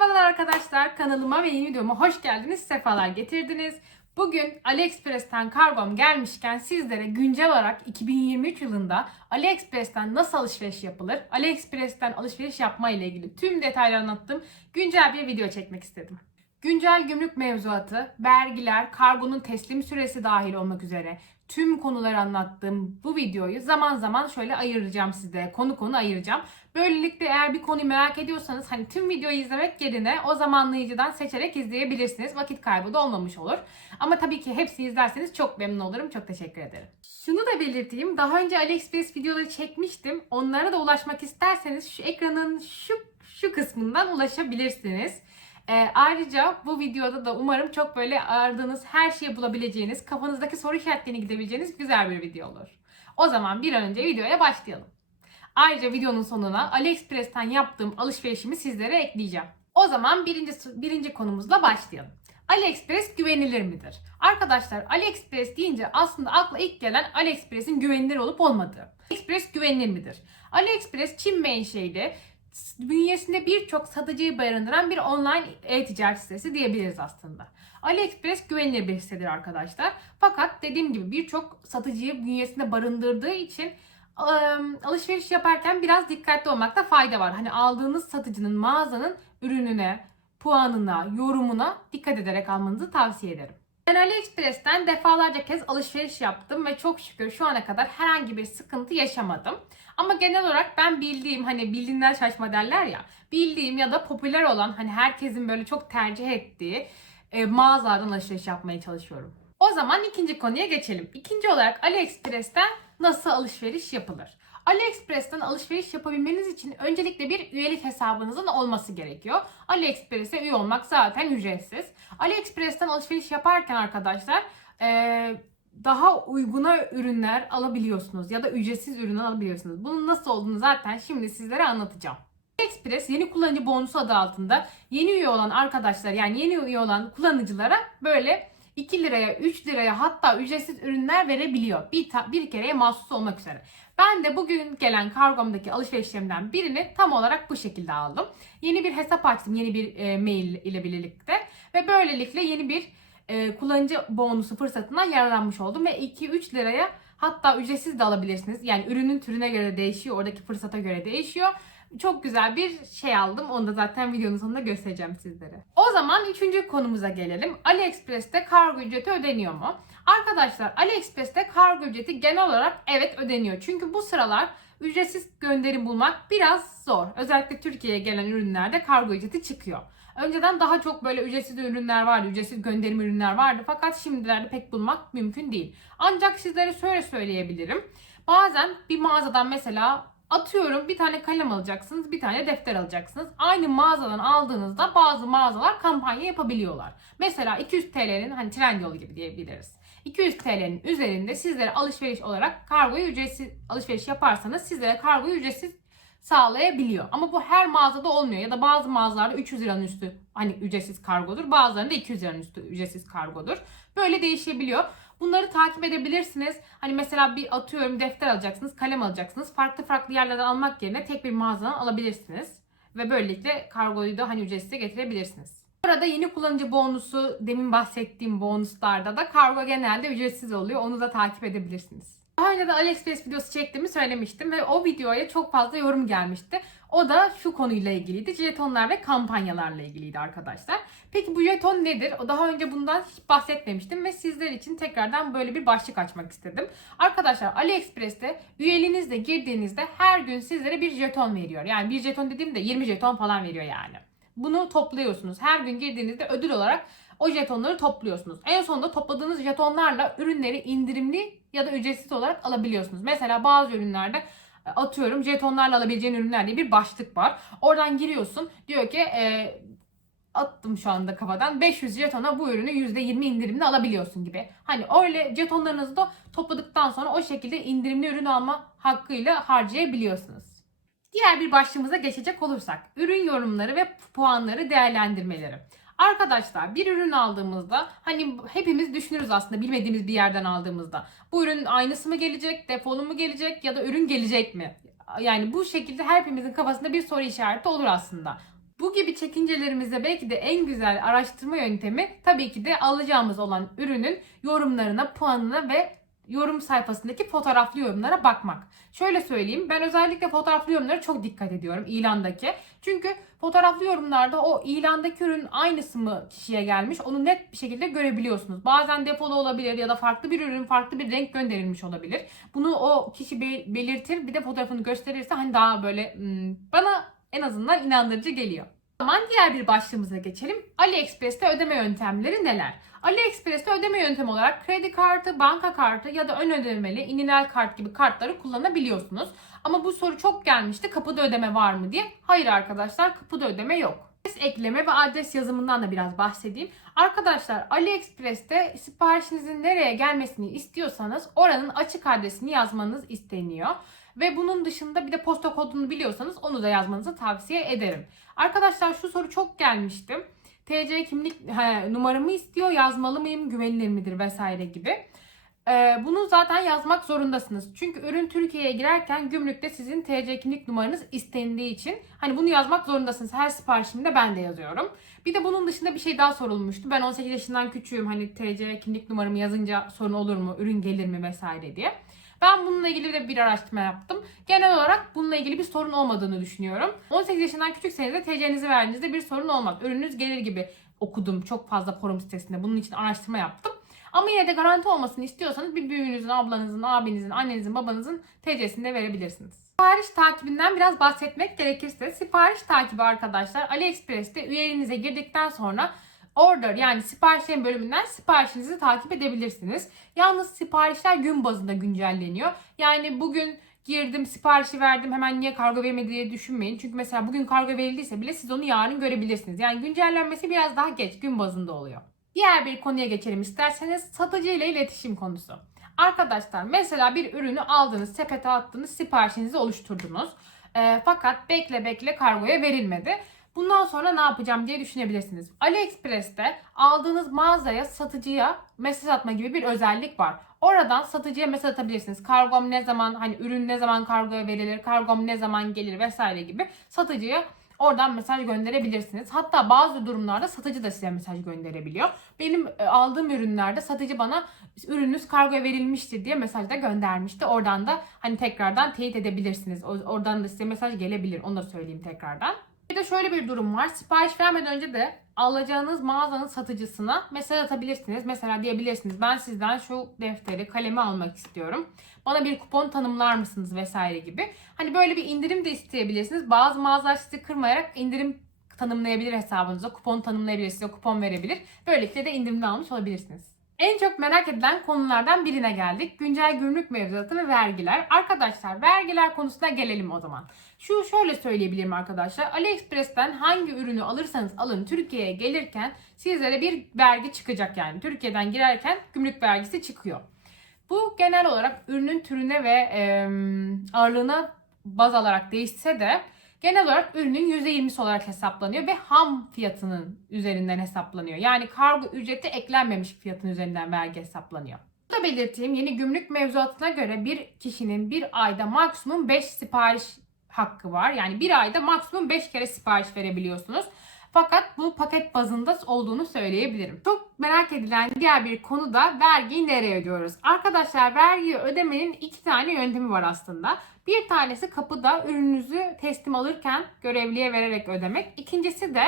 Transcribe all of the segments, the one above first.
Merhabalar arkadaşlar kanalıma ve yeni videoma hoş geldiniz, sefalar getirdiniz. Bugün AliExpress'ten kargom gelmişken sizlere güncel olarak 2023 yılında AliExpress'ten nasıl alışveriş yapılır, AliExpress'ten alışveriş yapma ile ilgili tüm detayları anlattım. Güncel bir video çekmek istedim. Güncel gümrük mevzuatı, vergiler, kargonun teslim süresi dahil olmak üzere tüm konuları anlattığım bu videoyu zaman zaman şöyle ayıracağım size. Konu konu ayıracağım. Böylelikle eğer bir konuyu merak ediyorsanız hani tüm videoyu izlemek yerine o zamanlayıcıdan seçerek izleyebilirsiniz. Vakit kaybı da olmamış olur. Ama tabii ki hepsini izlerseniz çok memnun olurum. Çok teşekkür ederim. Şunu da belirteyim. Daha önce AliExpress videoları çekmiştim. Onlara da ulaşmak isterseniz şu ekranın şu şu kısmından ulaşabilirsiniz. Ee, ayrıca bu videoda da umarım çok böyle aradığınız her şeyi bulabileceğiniz, kafanızdaki soru işaretlerini gidebileceğiniz güzel bir video olur. O zaman bir an önce videoya başlayalım. Ayrıca videonun sonuna AliExpress'ten yaptığım alışverişimi sizlere ekleyeceğim. O zaman birinci, birinci konumuzla başlayalım. AliExpress güvenilir midir? Arkadaşlar AliExpress deyince aslında akla ilk gelen AliExpress'in güvenilir olup olmadığı. AliExpress güvenilir midir? AliExpress Çin menşeli bünyesinde birçok satıcıyı barındıran bir online e-ticaret sitesi diyebiliriz aslında. AliExpress güvenilir bir sitedir arkadaşlar. Fakat dediğim gibi birçok satıcıyı bünyesinde barındırdığı için alışveriş yaparken biraz dikkatli olmakta fayda var. Hani aldığınız satıcının mağazanın ürününe, puanına, yorumuna dikkat ederek almanızı tavsiye ederim. Ben AliExpress'ten defalarca kez alışveriş yaptım ve çok şükür şu ana kadar herhangi bir sıkıntı yaşamadım. Ama genel olarak ben bildiğim hani bildiğinden şaşma derler ya bildiğim ya da popüler olan hani herkesin böyle çok tercih ettiği e, mağazalardan alışveriş yapmaya çalışıyorum. O zaman ikinci konuya geçelim. İkinci olarak AliExpress'ten nasıl alışveriş yapılır? AliExpress'ten alışveriş yapabilmeniz için öncelikle bir üyelik hesabınızın olması gerekiyor. AliExpress'e üye olmak zaten ücretsiz. AliExpress'ten alışveriş yaparken arkadaşlar eee daha uyguna ürünler alabiliyorsunuz ya da ücretsiz ürünler alabiliyorsunuz. Bunun nasıl olduğunu zaten şimdi sizlere anlatacağım. Express yeni kullanıcı bonusu adı altında yeni üye olan arkadaşlar yani yeni üye olan kullanıcılara böyle 2 liraya 3 liraya hatta ücretsiz ürünler verebiliyor. Bir, bir kereye mahsus olmak üzere. Ben de bugün gelen kargomdaki alışverişlerimden birini tam olarak bu şekilde aldım. Yeni bir hesap açtım yeni bir e, mail ile birlikte ve böylelikle yeni bir e, kullanıcı bonusu fırsatından yararlanmış oldum ve 2-3 liraya hatta ücretsiz de alabilirsiniz. Yani ürünün türüne göre değişiyor, oradaki fırsata göre değişiyor. Çok güzel bir şey aldım. Onu da zaten videonun sonunda göstereceğim sizlere. O zaman üçüncü konumuza gelelim. AliExpress'te kargo ücreti ödeniyor mu? Arkadaşlar AliExpress'te kargo ücreti genel olarak evet ödeniyor. Çünkü bu sıralar ücretsiz gönderim bulmak biraz zor. Özellikle Türkiye'ye gelen ürünlerde kargo ücreti çıkıyor. Önceden daha çok böyle ücretsiz ürünler vardı, ücretsiz gönderim ürünler vardı. Fakat şimdilerde pek bulmak mümkün değil. Ancak sizlere şöyle söyleyebilirim. Bazen bir mağazadan mesela atıyorum bir tane kalem alacaksınız, bir tane defter alacaksınız. Aynı mağazadan aldığınızda bazı mağazalar kampanya yapabiliyorlar. Mesela 200 TL'nin hani Trendyol gibi diyebiliriz. 200 TL'nin üzerinde sizlere alışveriş olarak kargoyu ücretsiz alışveriş yaparsanız sizlere kargoyu ücretsiz sağlayabiliyor. Ama bu her mağazada olmuyor ya da bazı mağazalarda 300 liranın üstü hani ücretsiz kargodur. Bazılarında 200 liranın üstü ücretsiz kargodur. Böyle değişebiliyor. Bunları takip edebilirsiniz. Hani mesela bir atıyorum defter alacaksınız, kalem alacaksınız. Farklı farklı yerlerden almak yerine tek bir mağazadan alabilirsiniz. Ve böylelikle kargoyu da hani ücretsiz getirebilirsiniz. Burada yeni kullanıcı bonusu, demin bahsettiğim bonuslarda da kargo genelde ücretsiz oluyor. Onu da takip edebilirsiniz. Daha önce de AliExpress videosu çektiğimi söylemiştim ve o videoya çok fazla yorum gelmişti. O da şu konuyla ilgiliydi. Jetonlar ve kampanyalarla ilgiliydi arkadaşlar. Peki bu jeton nedir? O daha önce bundan hiç bahsetmemiştim ve sizler için tekrardan böyle bir başlık açmak istedim. Arkadaşlar AliExpress'te üyeliğinizle girdiğinizde her gün sizlere bir jeton veriyor. Yani bir jeton dediğimde 20 jeton falan veriyor yani. Bunu topluyorsunuz. Her gün girdiğinizde ödül olarak o jetonları topluyorsunuz. En sonunda topladığınız jetonlarla ürünleri indirimli ya da ücretsiz olarak alabiliyorsunuz. Mesela bazı ürünlerde e, atıyorum jetonlarla alabileceğin ürünler diye bir başlık var. Oradan giriyorsun diyor ki e, attım şu anda kafadan 500 jetona bu ürünü %20 indirimli alabiliyorsun gibi. Hani öyle jetonlarınızı da topladıktan sonra o şekilde indirimli ürün alma hakkıyla harcayabiliyorsunuz. Diğer bir başlığımıza geçecek olursak ürün yorumları ve puanları değerlendirmeleri. Arkadaşlar bir ürün aldığımızda hani hepimiz düşünürüz aslında bilmediğimiz bir yerden aldığımızda. Bu ürünün aynısı mı gelecek, defolu mu gelecek ya da ürün gelecek mi? Yani bu şekilde hepimizin kafasında bir soru işareti olur aslında. Bu gibi çekincelerimizde belki de en güzel araştırma yöntemi tabii ki de alacağımız olan ürünün yorumlarına, puanına ve yorum sayfasındaki fotoğraflı yorumlara bakmak. Şöyle söyleyeyim ben özellikle fotoğraflı yorumlara çok dikkat ediyorum ilandaki. Çünkü fotoğraflı yorumlarda o ilandaki ürün aynısı mı kişiye gelmiş onu net bir şekilde görebiliyorsunuz. Bazen depolu olabilir ya da farklı bir ürün farklı bir renk gönderilmiş olabilir. Bunu o kişi be- belirtir bir de fotoğrafını gösterirse hani daha böyle hmm, bana en azından inandırıcı geliyor. Zaman diğer bir başlığımıza geçelim. AliExpress'te ödeme yöntemleri neler? AliExpress'te ödeme yöntemi olarak kredi kartı, banka kartı ya da ön ödemeli ininal kart gibi kartları kullanabiliyorsunuz. Ama bu soru çok gelmişti. Kapıda ödeme var mı diye. Hayır arkadaşlar kapıda ödeme yok. Adres ekleme ve adres yazımından da biraz bahsedeyim. Arkadaşlar AliExpress'te siparişinizin nereye gelmesini istiyorsanız oranın açık adresini yazmanız isteniyor. Ve bunun dışında bir de posta kodunu biliyorsanız onu da yazmanızı tavsiye ederim. Arkadaşlar şu soru çok gelmişti. TC kimlik he, numaramı istiyor, yazmalı mıyım, güvenilir midir vesaire gibi. Ee, bunu zaten yazmak zorundasınız. Çünkü ürün Türkiye'ye girerken gümrükte sizin TC kimlik numaranız istendiği için hani bunu yazmak zorundasınız. Her siparişimde ben de yazıyorum. Bir de bunun dışında bir şey daha sorulmuştu. Ben 18 yaşından küçüğüm. Hani TC kimlik numaramı yazınca sorun olur mu? Ürün gelir mi vesaire diye. Ben bununla ilgili de bir araştırma yaptım. Genel olarak bununla ilgili bir sorun olmadığını düşünüyorum. 18 yaşından küçükseniz de TC'nizi verdiğinizde bir sorun olmaz. Ürününüz gelir gibi okudum çok fazla forum sitesinde. Bunun için araştırma yaptım. Ama yine de garanti olmasını istiyorsanız bir büyüğünüzün, ablanızın, abinizin, annenizin, babanızın TC'sini de verebilirsiniz. Sipariş takibinden biraz bahsetmek gerekirse sipariş takibi arkadaşlar AliExpress'te üyeliğinize girdikten sonra order yani siparişlerin bölümünden siparişinizi takip edebilirsiniz. Yalnız siparişler gün bazında güncelleniyor. Yani bugün girdim siparişi verdim hemen niye kargo verilmedi diye düşünmeyin. Çünkü mesela bugün kargo verildiyse bile siz onu yarın görebilirsiniz. Yani güncellenmesi biraz daha geç gün bazında oluyor. Diğer bir konuya geçelim isterseniz satıcı ile iletişim konusu. Arkadaşlar mesela bir ürünü aldınız, sepete attınız, siparişinizi oluşturdunuz. Ee, fakat bekle bekle kargoya verilmedi. Bundan sonra ne yapacağım diye düşünebilirsiniz. AliExpress'te aldığınız mağazaya satıcıya mesaj atma gibi bir özellik var. Oradan satıcıya mesaj atabilirsiniz. Kargom ne zaman hani ürün ne zaman kargoya verilir, kargom ne zaman gelir vesaire gibi satıcıya oradan mesaj gönderebilirsiniz. Hatta bazı durumlarda satıcı da size mesaj gönderebiliyor. Benim e, aldığım ürünlerde satıcı bana ürününüz kargoya verilmiştir diye mesaj da göndermişti. Oradan da hani tekrardan teyit edebilirsiniz. Oradan da size mesaj gelebilir. Onu da söyleyeyim tekrardan. Bir de şöyle bir durum var. Sipariş vermeden önce de alacağınız mağazanın satıcısına mesaj atabilirsiniz. Mesela diyebilirsiniz ben sizden şu defteri, kalemi almak istiyorum. Bana bir kupon tanımlar mısınız vesaire gibi. Hani böyle bir indirim de isteyebilirsiniz. Bazı mağazalar sizi kırmayarak indirim tanımlayabilir hesabınıza. Kupon tanımlayabilir, size kupon verebilir. Böylelikle de indirimli almış olabilirsiniz. En çok merak edilen konulardan birine geldik. Güncel gümrük mevzuatı ve vergiler. Arkadaşlar vergiler konusuna gelelim o zaman. Şu şöyle söyleyebilirim arkadaşlar. AliExpress'ten hangi ürünü alırsanız alın Türkiye'ye gelirken sizlere bir vergi çıkacak yani. Türkiye'den girerken gümrük vergisi çıkıyor. Bu genel olarak ürünün türüne ve e, ağırlığına baz alarak değişse de genel olarak ürünün %20'si olarak hesaplanıyor ve ham fiyatının üzerinden hesaplanıyor. Yani kargo ücreti eklenmemiş fiyatın üzerinden vergi hesaplanıyor. Bu da belirteyim yeni gümrük mevzuatına göre bir kişinin bir ayda maksimum 5 sipariş hakkı var. Yani bir ayda maksimum 5 kere sipariş verebiliyorsunuz. Fakat bu paket bazında olduğunu söyleyebilirim. Çok merak edilen diğer bir konu da vergiyi nereye ödüyoruz? Arkadaşlar vergiyi ödemenin iki tane yöntemi var aslında. Bir tanesi kapıda ürününüzü teslim alırken görevliye vererek ödemek. İkincisi de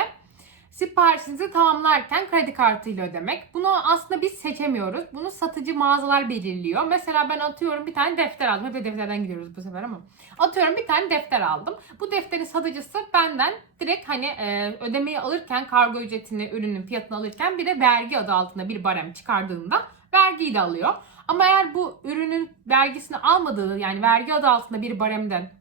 siparişinizi tamamlarken kredi kartıyla ödemek. Bunu aslında biz seçemiyoruz. Bunu satıcı mağazalar belirliyor. Mesela ben atıyorum bir tane defter aldım. Hep de defterden gidiyoruz bu sefer ama. Atıyorum bir tane defter aldım. Bu defterin satıcısı benden direkt hani e, ödemeyi alırken kargo ücretini, ürünün fiyatını alırken bir de vergi adı altında bir barem çıkardığında vergiyi de alıyor. Ama eğer bu ürünün vergisini almadığı yani vergi adı altında bir baremden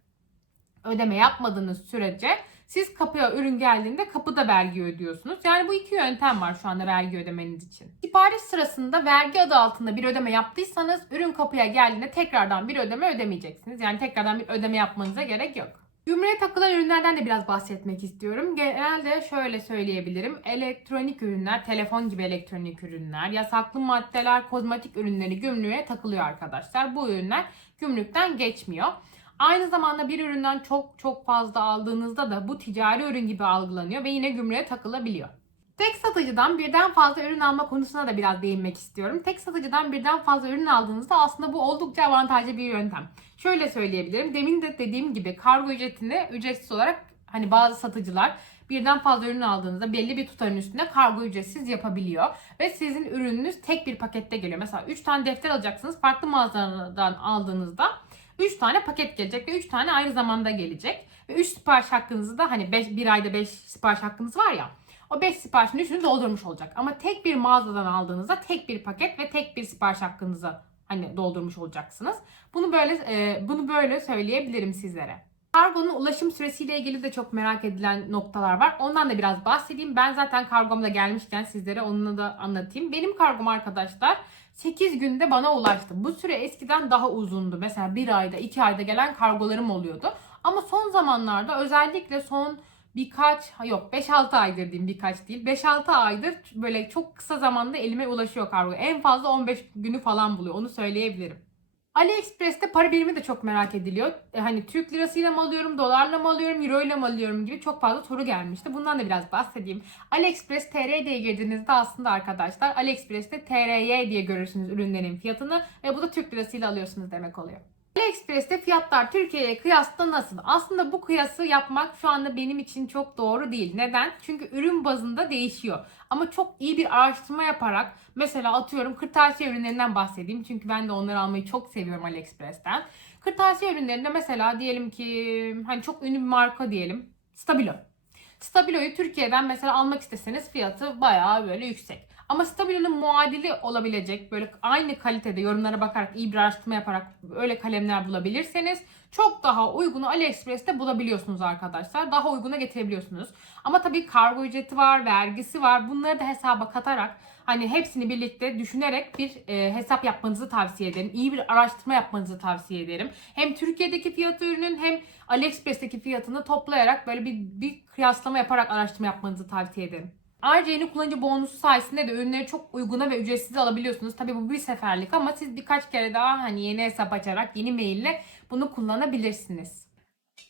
ödeme yapmadığınız sürece siz kapıya ürün geldiğinde kapıda vergi ödüyorsunuz. Yani bu iki yöntem var şu anda vergi ödemeniz için. Sipariş sırasında vergi adı altında bir ödeme yaptıysanız ürün kapıya geldiğinde tekrardan bir ödeme ödemeyeceksiniz. Yani tekrardan bir ödeme yapmanıza gerek yok. Gümrüğe takılan ürünlerden de biraz bahsetmek istiyorum. Genelde şöyle söyleyebilirim. Elektronik ürünler, telefon gibi elektronik ürünler, yasaklı maddeler, kozmetik ürünleri gümrüğe takılıyor arkadaşlar. Bu ürünler gümrükten geçmiyor. Aynı zamanda bir üründen çok çok fazla aldığınızda da bu ticari ürün gibi algılanıyor ve yine gümrüğe takılabiliyor. Tek satıcıdan birden fazla ürün alma konusuna da biraz değinmek istiyorum. Tek satıcıdan birden fazla ürün aldığınızda aslında bu oldukça avantajlı bir yöntem. Şöyle söyleyebilirim. Demin de dediğim gibi kargo ücretini ücretsiz olarak hani bazı satıcılar birden fazla ürün aldığınızda belli bir tutarın üstünde kargo ücretsiz yapabiliyor. Ve sizin ürününüz tek bir pakette geliyor. Mesela 3 tane defter alacaksınız. Farklı mağazalardan aldığınızda 3 tane paket gelecek ve 3 tane ayrı zamanda gelecek. Ve 3 sipariş hakkınızı da hani 5, bir ayda 5 sipariş hakkınız var ya. O 5 siparişin üçünü doldurmuş olacak. Ama tek bir mağazadan aldığınızda tek bir paket ve tek bir sipariş hakkınızı hani doldurmuş olacaksınız. Bunu böyle e, bunu böyle söyleyebilirim sizlere. Kargonun ulaşım süresiyle ilgili de çok merak edilen noktalar var. Ondan da biraz bahsedeyim. Ben zaten kargomda gelmişken sizlere onunla da anlatayım. Benim kargom arkadaşlar 8 günde bana ulaştı. Bu süre eskiden daha uzundu. Mesela 1 ayda 2 ayda gelen kargolarım oluyordu. Ama son zamanlarda özellikle son birkaç yok 5-6 aydır diyeyim birkaç değil 5-6 aydır böyle çok kısa zamanda elime ulaşıyor kargo. En fazla 15 günü falan buluyor onu söyleyebilirim. AliExpress'te para birimi de çok merak ediliyor. E, hani Türk lirasıyla mı alıyorum, dolarla mı alıyorum, euro ile mi alıyorum gibi çok fazla soru gelmişti. Bundan da biraz bahsedeyim. AliExpress TR diye girdiğinizde aslında arkadaşlar AliExpress'te TRY diye görürsünüz ürünlerin fiyatını ve bu da Türk lirasıyla alıyorsunuz demek oluyor. AliExpress'te fiyatlar Türkiye'ye kıyasla nasıl? Aslında bu kıyası yapmak şu anda benim için çok doğru değil. Neden? Çünkü ürün bazında değişiyor. Ama çok iyi bir araştırma yaparak mesela atıyorum kırtasiye ürünlerinden bahsedeyim. Çünkü ben de onları almayı çok seviyorum AliExpress'ten. Kırtasiye ürünlerinde mesela diyelim ki hani çok ünlü bir marka diyelim. Stabilo. Stabilo'yu Türkiye'den mesela almak isteseniz fiyatı bayağı böyle yüksek. Ama Stabilo'nun muadili olabilecek böyle aynı kalitede yorumlara bakarak iyi bir araştırma yaparak öyle kalemler bulabilirseniz çok daha uygunu AliExpress'te bulabiliyorsunuz arkadaşlar. Daha uyguna getirebiliyorsunuz. Ama tabii kargo ücreti var, vergisi var. Bunları da hesaba katarak hani hepsini birlikte düşünerek bir e, hesap yapmanızı tavsiye ederim. İyi bir araştırma yapmanızı tavsiye ederim. Hem Türkiye'deki fiyatı ürünün hem AliExpress'teki fiyatını toplayarak böyle bir, bir kıyaslama yaparak araştırma yapmanızı tavsiye ederim. Ayrıca yeni kullanıcı bonusu sayesinde de ürünleri çok uyguna ve ücretsiz alabiliyorsunuz. Tabii bu bir seferlik ama siz birkaç kere daha hani yeni hesap açarak yeni maille bunu kullanabilirsiniz.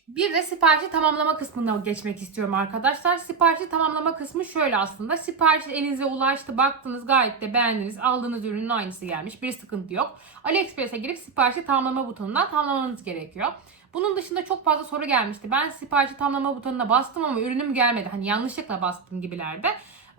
Bir de siparişi tamamlama kısmına geçmek istiyorum arkadaşlar. Siparişi tamamlama kısmı şöyle aslında. Sipariş elinize ulaştı, baktınız gayet de beğendiniz. Aldığınız ürünün aynısı gelmiş. Bir sıkıntı yok. AliExpress'e girip siparişi tamamlama butonundan tamamlamanız gerekiyor. Bunun dışında çok fazla soru gelmişti. Ben siparişi tamamlama butonuna bastım ama ürünüm gelmedi. Hani yanlışlıkla bastım gibilerde.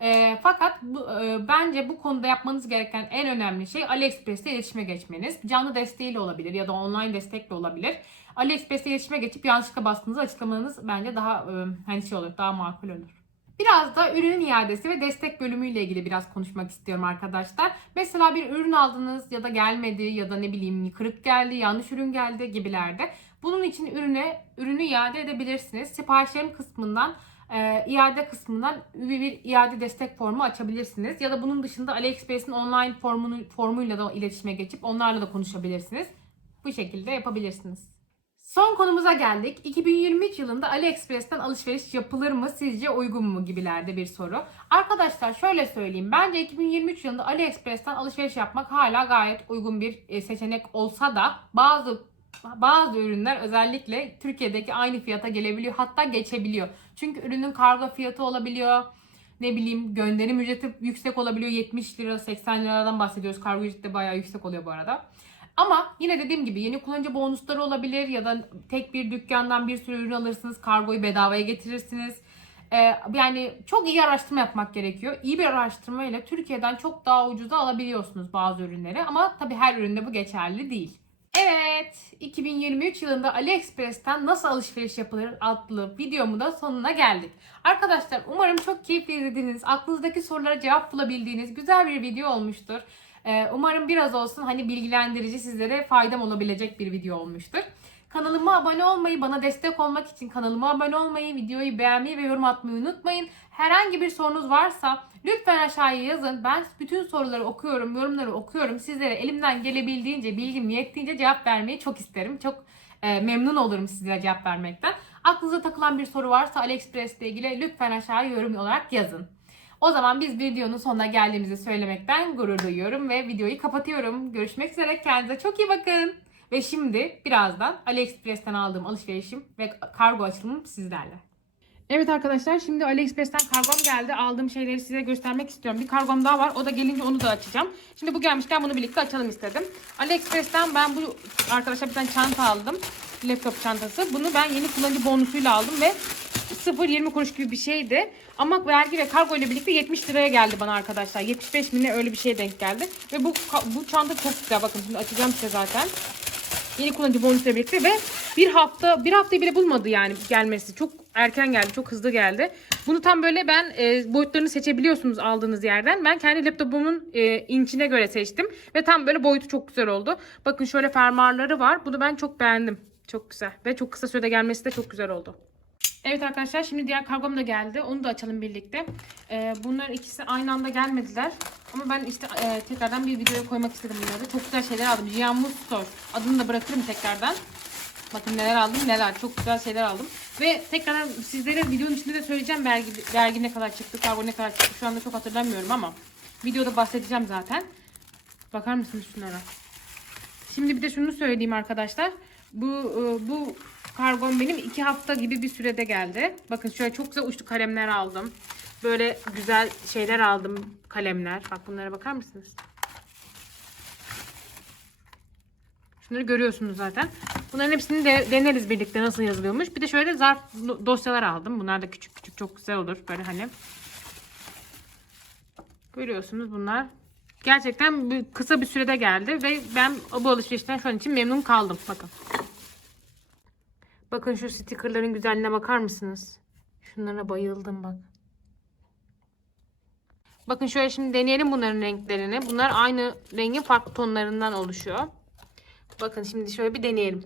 E, fakat bu, e, bence bu konuda yapmanız gereken en önemli şey AliExpress'te iletişime geçmeniz. Canlı desteğiyle olabilir ya da online destekle olabilir. AliExpress'te iletişime geçip yanlışlıkla bastığınızı açıklamanız bence daha e, hani şey olur, daha makul olur. Biraz da ürünün iadesi ve destek bölümüyle ilgili biraz konuşmak istiyorum arkadaşlar. Mesela bir ürün aldınız ya da gelmedi ya da ne bileyim kırık geldi, yanlış ürün geldi gibilerde. Bunun için ürüne ürünü iade edebilirsiniz. Siparişlerim kısmından e, iade kısmından bir iade destek formu açabilirsiniz. Ya da bunun dışında AliExpress'in online formunu, formuyla da iletişime geçip onlarla da konuşabilirsiniz. Bu şekilde yapabilirsiniz. Son konumuza geldik. 2023 yılında AliExpress'ten alışveriş yapılır mı? Sizce uygun mu gibilerde bir soru. Arkadaşlar şöyle söyleyeyim. Bence 2023 yılında AliExpress'ten alışveriş yapmak hala gayet uygun bir e, seçenek olsa da bazı bazı ürünler özellikle Türkiye'deki aynı fiyata gelebiliyor. Hatta geçebiliyor. Çünkü ürünün kargo fiyatı olabiliyor. Ne bileyim gönderim ücreti yüksek olabiliyor. 70 lira 80 liradan bahsediyoruz. Kargo ücreti de bayağı yüksek oluyor bu arada. Ama yine dediğim gibi yeni kullanıcı bonusları olabilir ya da tek bir dükkandan bir sürü ürün alırsınız. Kargoyu bedavaya getirirsiniz. Ee, yani çok iyi araştırma yapmak gerekiyor. İyi bir araştırma ile Türkiye'den çok daha ucuza alabiliyorsunuz bazı ürünleri. Ama tabii her üründe bu geçerli değil. Evet, 2023 yılında AliExpress'ten nasıl alışveriş yapılır adlı videomu da sonuna geldik. Arkadaşlar umarım çok keyifli izlediğiniz, aklınızdaki sorulara cevap bulabildiğiniz güzel bir video olmuştur. Ee, umarım biraz olsun hani bilgilendirici sizlere faydam olabilecek bir video olmuştur. Kanalıma abone olmayı, bana destek olmak için kanalıma abone olmayı, videoyu beğenmeyi ve yorum atmayı unutmayın. Herhangi bir sorunuz varsa lütfen aşağıya yazın. Ben bütün soruları okuyorum, yorumları okuyorum. Sizlere elimden gelebildiğince, bilgim yettiğince cevap vermeyi çok isterim. Çok e, memnun olurum sizlere cevap vermekten. Aklınıza takılan bir soru varsa AliExpress ile ilgili lütfen aşağıya yorum olarak yazın. O zaman biz videonun sonuna geldiğimizi söylemekten gurur duyuyorum ve videoyu kapatıyorum. Görüşmek üzere. Kendinize çok iyi bakın. Ve şimdi birazdan AliExpress'ten aldığım alışverişim ve kargo açılımım sizlerle. Evet arkadaşlar şimdi AliExpress'ten kargom geldi. Aldığım şeyleri size göstermek istiyorum. Bir kargom daha var. O da gelince onu da açacağım. Şimdi bu gelmişken bunu birlikte açalım istedim. AliExpress'ten ben bu arkadaşlar bir tane çanta aldım. Laptop çantası. Bunu ben yeni kullanıcı bonusuyla aldım ve 0.20 kuruş gibi bir şeydi. Ama vergi ve kargo ile birlikte 70 liraya geldi bana arkadaşlar. 75 bine öyle bir şeye denk geldi. Ve bu bu çanta çok güzel. Bakın şimdi açacağım size zaten. Yeni kullanıcı bonusuyla birlikte ve bir hafta bir haftayı bile bulmadı yani gelmesi. Çok erken geldi, çok hızlı geldi. Bunu tam böyle ben e, boyutlarını seçebiliyorsunuz aldığınız yerden. Ben kendi laptopumun e, inçine göre seçtim ve tam böyle boyutu çok güzel oldu. Bakın şöyle fermuarları var. Bunu ben çok beğendim. Çok güzel ve çok kısa sürede gelmesi de çok güzel oldu. Evet arkadaşlar şimdi diğer kargom da geldi. Onu da açalım birlikte. Ee, bunlar ikisi aynı anda gelmediler. Ama ben işte e, tekrardan bir videoya koymak istedim bunları. Çok güzel şeyler aldım. Jianmu Store. Adını da bırakırım tekrardan. Bakın neler aldım neler. Çok güzel şeyler aldım. Ve tekrardan sizlere videonun içinde de söyleyeceğim vergi, vergi ne kadar çıktı, kargo ne kadar çıktı. Şu anda çok hatırlamıyorum ama videoda bahsedeceğim zaten. Bakar mısınız şunlara? Şimdi bir de şunu söyleyeyim arkadaşlar. Bu e, bu kargom benim iki hafta gibi bir sürede geldi. Bakın şöyle çok güzel uçlu kalemler aldım. Böyle güzel şeyler aldım kalemler. Bak bunlara bakar mısınız? Şunları görüyorsunuz zaten. Bunların hepsini de deneriz birlikte nasıl yazılıyormuş. Bir de şöyle zarf dosyalar aldım. Bunlar da küçük küçük çok güzel olur. Böyle hani. Görüyorsunuz bunlar. Gerçekten kısa bir sürede geldi ve ben bu alışverişten şu an için memnun kaldım. Bakın. Bakın şu stickerların güzelliğine bakar mısınız? Şunlara bayıldım bak. Bakın şöyle şimdi deneyelim bunların renklerini. Bunlar aynı rengin farklı tonlarından oluşuyor. Bakın şimdi şöyle bir deneyelim.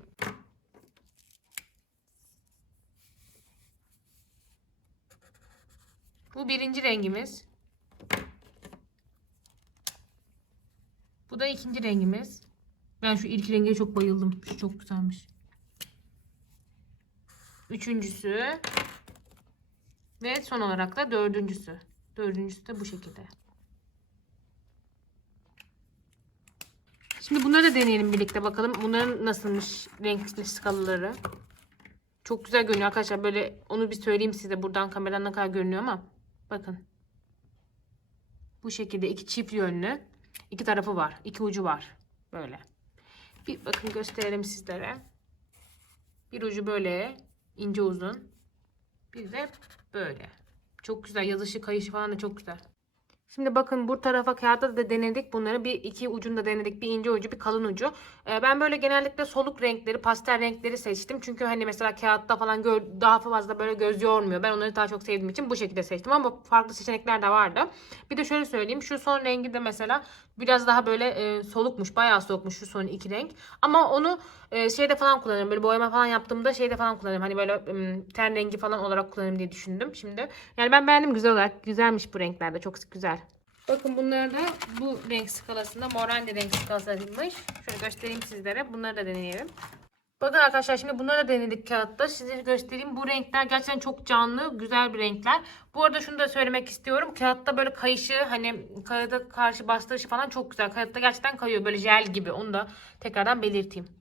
Bu birinci rengimiz. Bu da ikinci rengimiz. Ben şu ilk renge çok bayıldım. Şu çok güzelmiş. Üçüncüsü. Ve son olarak da dördüncüsü. Dördüncüsü de bu şekilde. Şimdi bunları da deneyelim birlikte bakalım. Bunların nasılmış renkli skalaları. Çok güzel görünüyor arkadaşlar. Böyle onu bir söyleyeyim size. Buradan kameradan ne kadar görünüyor ama. Bakın. Bu şekilde iki çift yönlü. iki tarafı var. iki ucu var. Böyle. Bir bakın gösterelim sizlere. Bir ucu böyle ince uzun. Bir de böyle. Çok güzel. Yazışı, kayışı falan da çok güzel. Şimdi bakın bu tarafa kağıtta da denedik bunları. Bir iki ucunda denedik. Bir ince ucu, bir kalın ucu. Ee, ben böyle genellikle soluk renkleri, pastel renkleri seçtim. Çünkü hani mesela kağıtta falan gör, daha fazla böyle göz yormuyor. Ben onları daha çok sevdiğim için bu şekilde seçtim. Ama farklı seçenekler de vardı. Bir de şöyle söyleyeyim. Şu son rengi de mesela biraz daha böyle e, solukmuş. Bayağı solukmuş şu son iki renk. Ama onu e, şeyde falan kullanırım. Böyle boyama falan yaptığımda şeyde falan kullanırım. Hani böyle e, ten rengi falan olarak kullanırım diye düşündüm şimdi. Yani ben beğendim güzel olarak. Güzelmiş bu renklerde. Çok güzel. Bakın bunlar da bu renk skalasında Morandi renk skalasıymış. Şöyle göstereyim sizlere. Bunları da deneyelim. Bakın arkadaşlar şimdi bunları da denedik kağıtta. Size göstereyim. Bu renkler gerçekten çok canlı, güzel bir renkler. Bu arada şunu da söylemek istiyorum. Kağıtta böyle kayışı hani kağıda karşı bastırışı falan çok güzel. Kağıtta gerçekten kayıyor böyle jel gibi. Onu da tekrardan belirteyim.